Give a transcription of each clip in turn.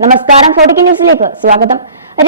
നമസ്കാരം. 40 ന്യൂസിലേക്ക് സ്വാഗതം.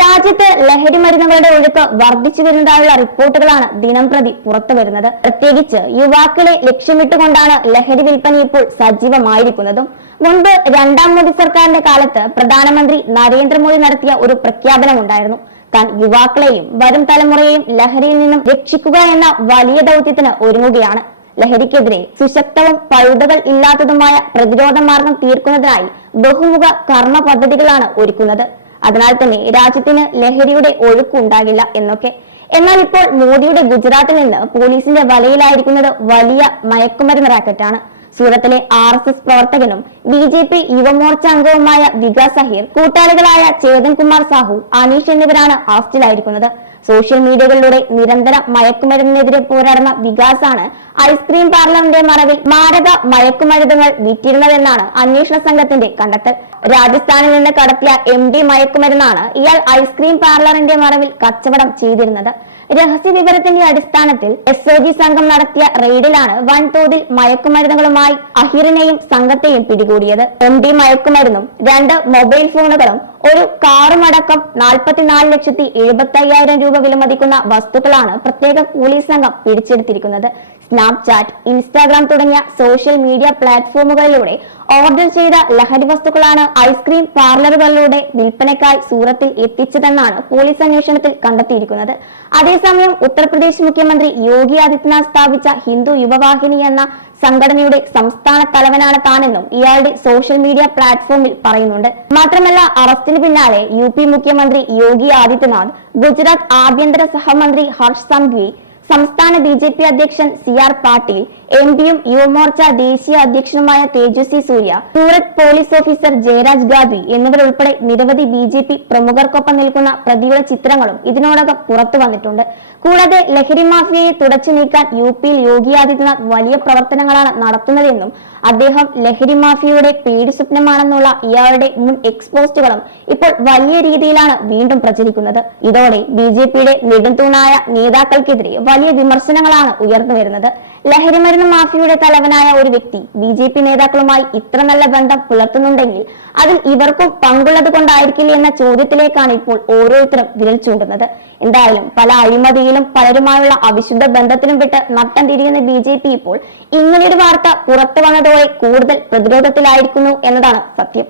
രാജ്യത്ത് ലഹരി മരുന്നുകളുടെ ഒഴുക്ക് വർദ്ധിച്ചു വരുന്നതായുള്ള റിപ്പോർട്ടുകളാണ് ദിനംപ്രതി പുറത്തു വരുന്നത്. പ്രത്യേകിച്ച് യുവാക്കളെ ലക്ഷ്യമിട്ടുകൊണ്ടാണ് ലഹരി വിൽപ്പന ഇപ്പോൾ സജീവമായിരിക്കുന്നതും. മുൻപ് രണ്ടാം മോദി സർക്കാരിന്റെ കാലത്ത് പ്രധാനമന്ത്രി നരേന്ദ്രമോദി നടത്തിയ ഒരു പ്രഖ്യാപനമുണ്ടായിരുന്നു. താൻ യുവാക്കളെയും വരും തലമുറയെയും ലഹരിയിൽ നിന്നും രക്ഷിക്കുക എന്ന വലിയ ദൗത്യത്തിന് ഒരുങ്ങുകയാണ്. ലഹരിക്കെതിരെ സുശക്തവും പഴുതകൾ ഇല്ലാത്തതുമായ പ്രതിരോധ മാർഗം തീർക്കുന്നതിനായി ബഹുമുഖ കർമ്മ പദ്ധതികളാണ് ഒരുക്കുന്നത്. അതിനാൽ തന്നെ രാജ്യത്തിന് ലഹരിയുടെ ഒഴുക്കുണ്ടാകില്ല എന്നൊക്കെ. എന്നാൽ ഇപ്പോൾ മോദിയുടെ ഗുജറാത്തിൽ നിന്ന് പോലീസിന്റെ വലയിലായിരിക്കുന്നത് വലിയ മയക്കുമരുന്ന് റാക്കറ്റാണ്. സൂറത്തിലെ RSS പ്രവർത്തകനും BJP യുവമോർച്ച അംഗവുമായ വികാസ് അഹിർ, കൂട്ടാളികളായ ചേതൻ കുമാർ സാഹു, അനീഷ് എന്നിവരാണ് അറസ്റ്റിലായിരിക്കുന്നത്. സോഷ്യൽ മീഡിയകളിലൂടെ നിരന്തരം മയക്കുമരുന്നിനെതിരെ പോരാടുന്ന വികാസാണ് ഐസ്ക്രീം പാർലറിന്റെ മറവിൽ മാരക മയക്കുമരുന്നുകൾ വിറ്റിരുന്നതെന്നാണ് അന്വേഷണ സംഘത്തിന്റെ കണ്ടെത്തൽ. രാജസ്ഥാനിൽ നിന്ന് കടത്തിയ MD മയക്കുമരുന്നാണ് ഇയാൾ ഐസ്ക്രീം പാർലറിന്റെ മറവിൽ കച്ചവടം ചെയ്തിരുന്നത്. രഹസ്യ വിവരത്തിന്റെ അടിസ്ഥാനത്തിൽ SOG സംഘം നടത്തിയ റെയ്ഡിലാണ് വൻതോതിൽ മയക്കുമരുന്നുകളുമായി അഹിറിനെയും സംഘത്തെയും പിടികൂടിയത്. MD മയക്കുമരുന്നും 2 മൊബൈൽ ഫോണുകളും ഒരു കാറുമടക്കം 44,70,000 രൂപ വിലമതിക്കുന്ന വസ്തുക്കളാണ് പ്രത്യേക പോലീസ് സംഘം പിടിച്ചെടുത്തിരിക്കുന്നത്. സ്നാപ്ചാറ്റ്, ഇൻസ്റ്റാഗ്രാം തുടങ്ങിയ സോഷ്യൽ മീഡിയ പ്ലാറ്റ്ഫോമുകളിലൂടെ ഓർഡർ ചെയ്ത ലഹരി വസ്തുക്കളാണ് ഐസ്ക്രീം പാർലറുകളിലൂടെ വിൽപ്പനയ്ക്കായി സൂറത്തിൽ എത്തിച്ചതെന്നാണ് പോലീസ് അന്വേഷണത്തിൽ കണ്ടെത്തിയിരിക്കുന്നത്. അതേസമയം ഉത്തർപ്രദേശ് മുഖ്യമന്ത്രി യോഗി ആദിത്യനാഥ് സ്ഥാപിച്ച ഹിന്ദു യുവവാഹിനി എന്ന സംഘടനയുടെ സംസ്ഥാന തലവനാണ് താനെന്നും ഇയാളുടെ സോഷ്യൽ മീഡിയ പ്ലാറ്റ്ഫോമിൽ പറയുന്നുണ്ട്. മാത്രമല്ല, അറസ്റ്റിന് പിന്നാലെ UP മുഖ്യമന്ത്രി യോഗി ആദിത്യനാഥ്, ഗുജറാത്ത് ആഭ്യന്തര സഹമന്ത്രി ഹർഷ് സംഘ്വി, സംസ്ഥാന BJP അധ്യക്ഷൻ CR പാട്ടീൽ, MPയും യുവമോർച്ച ദേശീയ അധ്യക്ഷനുമായ തേജസ്വി സൂര്യ, സൂറത്ത് പോലീസ് ഓഫീസർ ജയരാജ് ഗാബി എന്നിവരുൾപ്പെടെ നിരവധി BJP പ്രമുഖർക്കൊപ്പം നിൽക്കുന്ന പ്രതിയുടെ ചിത്രങ്ങളും ഇതിനോടകം പുറത്തു വന്നിട്ടുണ്ട്. കൂടാതെ ലഹരി മാഫിയയെ തുടച്ചു നീക്കാൻ UPയിൽ യോഗി ആദിത്യനാഥ് വലിയ പ്രവർത്തനങ്ങളാണ് നടത്തുന്നതെന്നും അദ്ദേഹം ലഹരി മാഫിയയുടെ പേടി സ്വപ്നമാണെന്നുള്ള ഇയാളുടെ മുൻ എക്സ്പോസ്റ്റുകളും ഇപ്പോൾ വലിയ രീതിയിലാണ് വീണ്ടും പ്രചരിക്കുന്നത്. ഇതോടെ BJPയുടെ നെടുംതൂണായ നേതാക്കൾക്കെതിരെ വലിയ വിമർശനങ്ങളാണ് ഉയർന്നു വരുന്നത്. ലഹരി മരുന്ന് മാഫിയയുടെ തലവനായ ഒരു വ്യക്തി BJP നേതാക്കളുമായി ഇത്ര നല്ല ബന്ധം പുലർത്തുന്നുണ്ടെങ്കിൽ അതിൽ ഇവർക്കും പങ്കുള്ളത് കൊണ്ടായിരിക്കില്ല എന്ന ചോദ്യത്തിലേക്കാണ് ഇപ്പോൾ ഓരോരുത്തരും വിരൽ ചൂണ്ടുന്നത്. എന്തായാലും പല അഴിമതിയിലും പലരുമായുള്ള അവിശുദ്ധ ബന്ധത്തിലും വിട്ട് നട്ടം തിരിയുന്ന BJP ഇപ്പോൾ ഇങ്ങനെയൊരു വാർത്ത പുറത്തു വന്നതോടെ കൂടുതൽ പ്രതിരോധത്തിലായിരിക്കുന്നു എന്നതാണ് സത്യം.